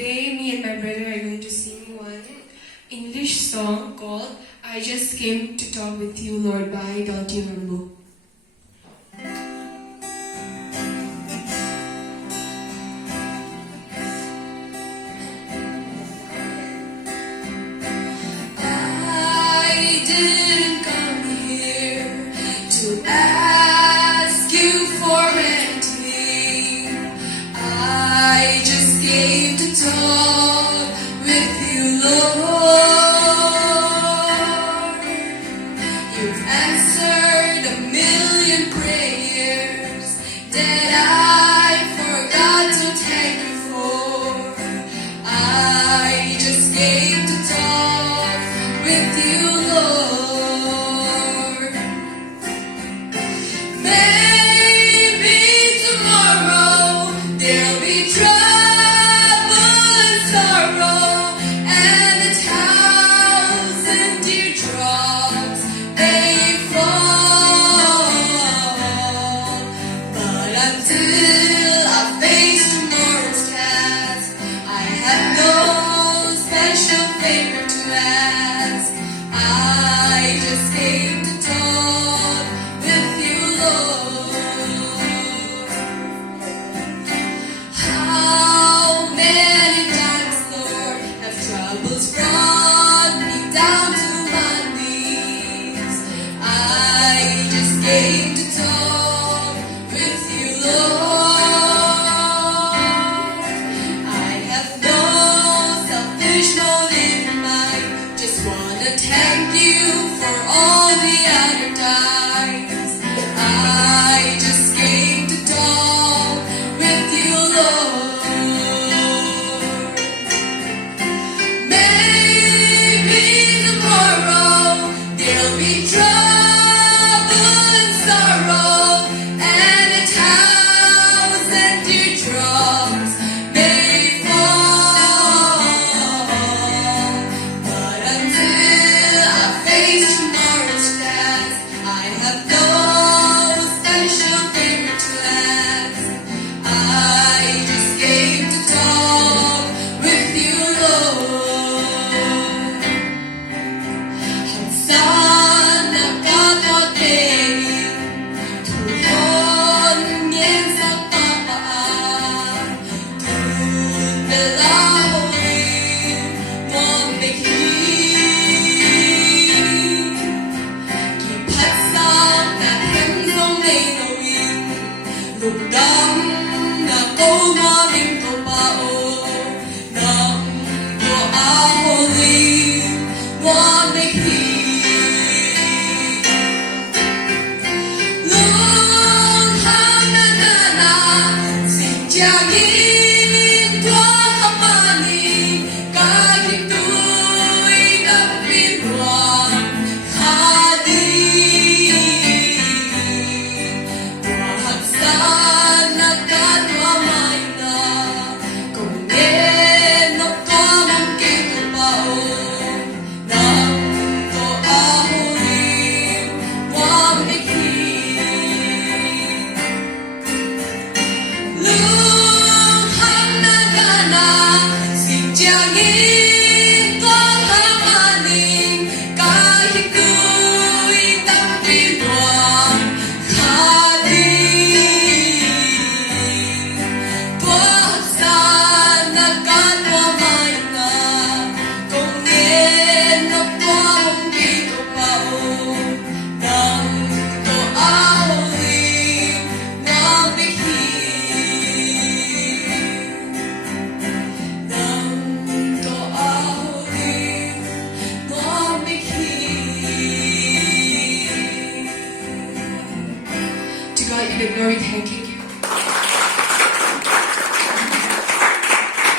Today, me and my brother are going to sing one English song called I Just Came to Talk with You, Lord, by Dottie Rambo. I didn't come here to ask you for anything. I just came to talk with you, Lord. You've answered a million prayers that I forgot to thank you for. I just came to talk with you, Lord. Maybe tomorrow there'll be trouble and sorrow and 1,000 teardrops may fall. But until I face tomorrow's task, I have no special favor to ask. I just came to talk with you, Lord. How many times, Lord, have troubles brought me down to my knees? I just came to talk with you, Lord. I have no selfish motive in mind. Just wanna thank you for all the other times. I just came to talk with you, Lord. Maybe tomorrow there'll be trouble and sorrow and 1,000 teardrops may fall. But until I face tomorrow's task, I have no special favor to ask. I just came to talk with you, Lord. Saan nakakating tuyon yan sa papaan? Doon belahoy mong bighin. Kipatsang na hemdong may gawin. Lugdang na kumaming kupao. Nang doahoy mong bighin. Lunghang nagana, sidyagin ko kapanig, kahit tuwing ang pinwang hadig. Wahagsan na katwamay na, kung neno ka mong kitupao, nang doahoy mong bighin. Lunghang nagana, sidyagin ko hamaning, kahit tuwing ang pinwang hadig. Wahagsan na katwamay na, kung neno ko mong kitupao, nang doahoy mong bighin. Nang doahoy mong bighin. To God be the glory, thank you,